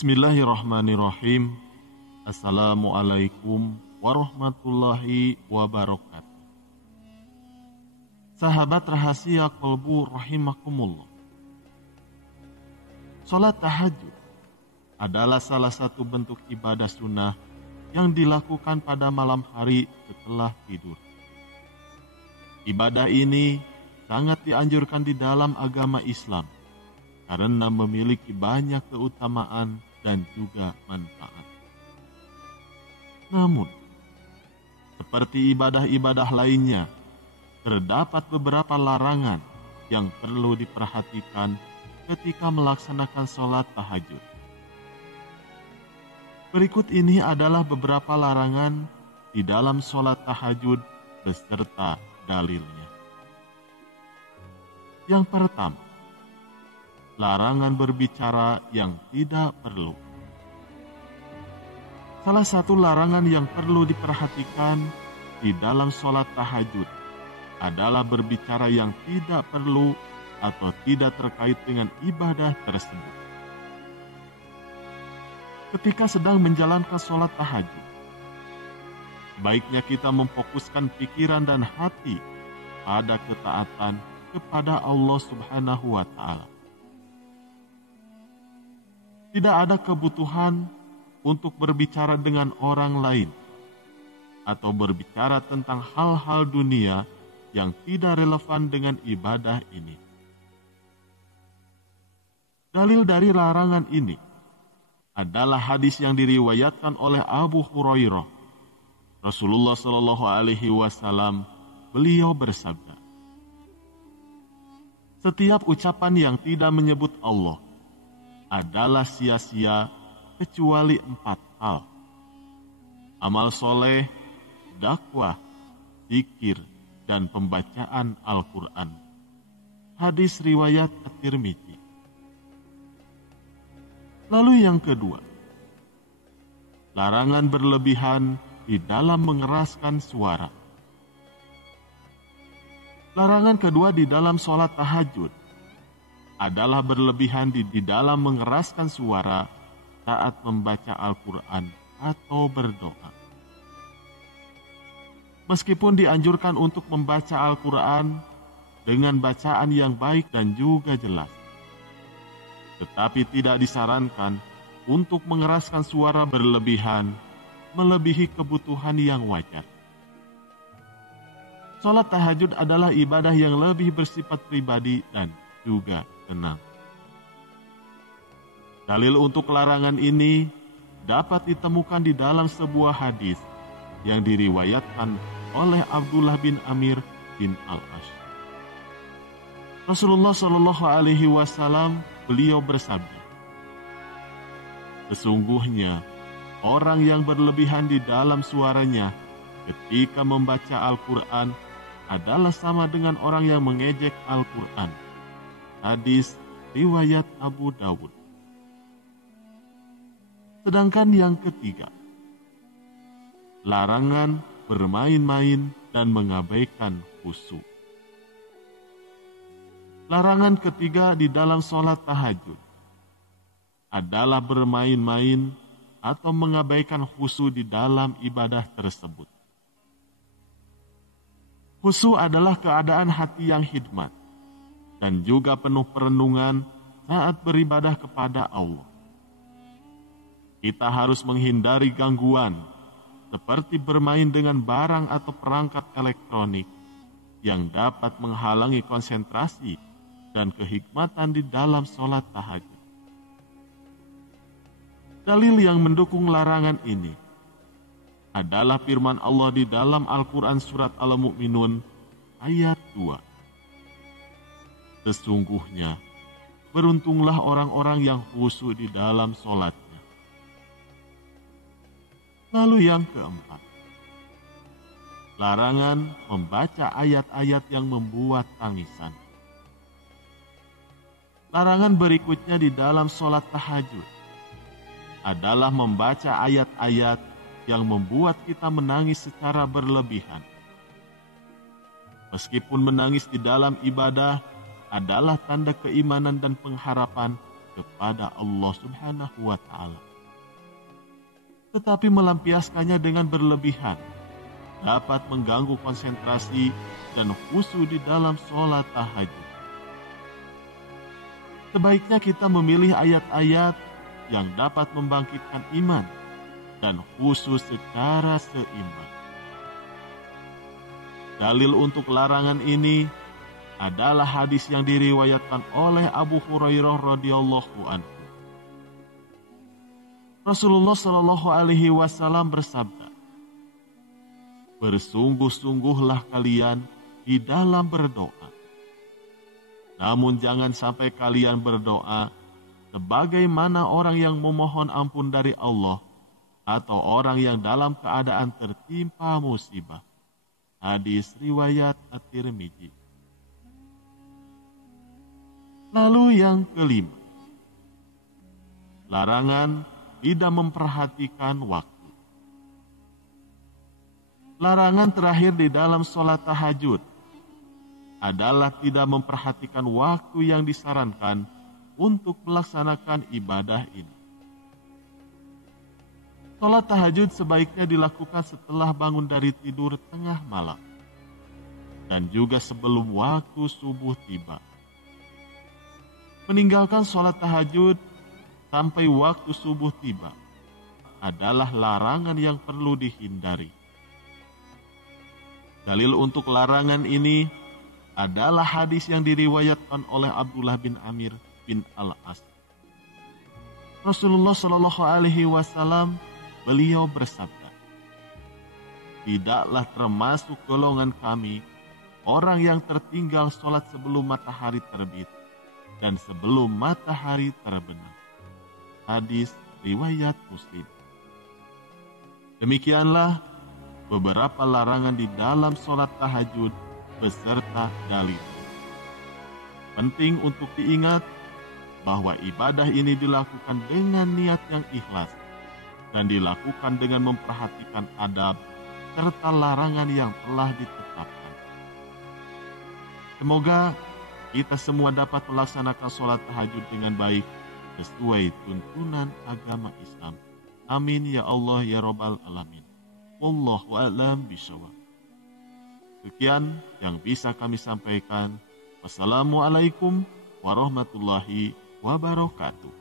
Bismillahirrahmanirrahim. Assalamualaikum warahmatullahi wabarakatuh. Sahabat rahasia kolbu rahimakumullah. Salat tahajud adalah salah satu bentuk ibadah sunnah yang dilakukan pada malam hari setelah tidur. Ibadah ini sangat dianjurkan di dalam agama Islam karena memiliki banyak keutamaan dan juga manfaat. Namun, seperti ibadah-ibadah lainnya, terdapat beberapa larangan yang perlu diperhatikan ketika melaksanakan sholat tahajud. Berikut ini adalah beberapa larangan di dalam sholat tahajud beserta dalilnya. Yang pertama, larangan berbicara yang tidak perlu. Salah satu larangan yang perlu diperhatikan di dalam sholat tahajud adalah berbicara yang tidak perlu atau tidak terkait dengan ibadah tersebut. Ketika sedang menjalankan sholat tahajud, baiknya kita memfokuskan pikiran dan hati pada ketaatan kepada Allah Subhanahu wa Ta'ala. Tidak ada kebutuhan untuk berbicara dengan orang lain atau berbicara tentang hal-hal dunia yang tidak relevan dengan ibadah ini. Dalil dari larangan ini adalah hadis yang diriwayatkan oleh Abu Hurairah. Rasulullah Shallallahu Alaihi Wasallam beliau bersabda, "Setiap ucapan yang tidak menyebut Allah adalah sia-sia kecuali 4 hal: amal soleh, dakwah, zikir, dan pembacaan Al-Quran." Hadis riwayat At-Tirmidzi. Lalu yang kedua, larangan berlebihan di dalam mengeraskan suara. Larangan kedua di dalam sholat tahajud adalah berlebihan di dalam mengeraskan suara saat membaca Al-Quran atau berdoa. Meskipun dianjurkan untuk membaca Al-Quran dengan bacaan yang baik dan juga jelas, tetapi tidak disarankan untuk mengeraskan suara berlebihan melebihi kebutuhan yang wajar. Sholat tahajud adalah ibadah yang lebih bersifat pribadi dan juga tenang. Dalil untuk larangan ini dapat ditemukan di dalam sebuah hadis yang diriwayatkan oleh Abdullah bin Amir bin Al-Ash. Rasulullah Shallallahu Alaihi Wasallam beliau bersabda, "Sesungguhnya orang yang berlebihan di dalam suaranya ketika membaca Al-Quran adalah sama dengan orang yang mengejek Al-Quran." Hadis riwayat Abu Dawud. Sedangkan yang ketiga, larangan bermain-main dan mengabaikan khusyuk. Larangan ketiga di dalam sholat tahajud adalah bermain-main atau mengabaikan khusyuk di dalam ibadah tersebut. Khusyuk adalah keadaan hati yang hikmat dan juga penuh perenungan saat beribadah kepada Allah. Kita harus menghindari gangguan seperti bermain dengan barang atau perangkat elektronik yang dapat menghalangi konsentrasi dan kehikmatan di dalam sholat tahajud. Dalil yang mendukung larangan ini adalah firman Allah di dalam Al-Quran surat Al-Mu'minun ayat 2. "Sesungguhnya beruntunglah orang-orang yang khusyuk di dalam sholatnya." Lalu yang keempat, larangan membaca ayat-ayat yang membuat tangisan. Larangan berikutnya di dalam sholat tahajud adalah membaca ayat-ayat yang membuat kita menangis secara berlebihan. Meskipun menangis di dalam ibadah adalah tanda keimanan dan pengharapan kepada Allah Subhanahu wa Ta'ala. Tetapi melampiaskannya dengan berlebihan dapat mengganggu konsentrasi dan khusyuk di dalam sholat tahajud. Sebaiknya kita memilih ayat-ayat yang dapat membangkitkan iman dan khusyuk secara seimbang. Dalil untuk larangan ini adalah hadis yang diriwayatkan oleh Abu Hurairah radhiyallahu anhu. Rasulullah Shallallahu alaihi wasallam bersabda, "Bersungguh-sungguhlah kalian di dalam berdoa. Namun jangan sampai kalian berdoa sebagaimana orang yang memohon ampun dari Allah atau orang yang dalam keadaan tertimpa musibah." Hadis riwayat At-Tirmidzi. Lalu yang kelima, larangan tidak memperhatikan waktu. Larangan terakhir di dalam sholat tahajud adalah tidak memperhatikan waktu yang disarankan untuk melaksanakan ibadah ini. Sholat tahajud sebaiknya dilakukan setelah bangun dari tidur tengah malam dan juga sebelum waktu subuh tiba. Meninggalkan sholat tahajud sampai waktu subuh tiba adalah larangan yang perlu dihindari. Dalil untuk larangan ini adalah hadis yang diriwayatkan oleh Abdullah bin Amir bin Al-As. Rasulullah Shallallahu alaihi wasallam beliau bersabda, "Tidaklah termasuk golongan kami orang yang tertinggal sholat sebelum matahari terbit dan sebelum matahari terbenam." Hadis riwayat Muslim. Demikianlah beberapa larangan di dalam sholat tahajud beserta dalil. Penting untuk diingat bahwa ibadah ini dilakukan dengan niat yang ikhlas dan dilakukan dengan memperhatikan adab serta larangan yang telah ditetapkan. Semoga kita semua dapat melaksanakan sholat tahajud dengan baik sesuai tuntunan agama Islam. Amin ya Allah ya Rabbal Alamin. Wallahu a'lam bishawab. Sekian yang bisa kami sampaikan. Wassalamualaikum warahmatullahi wabarakatuh.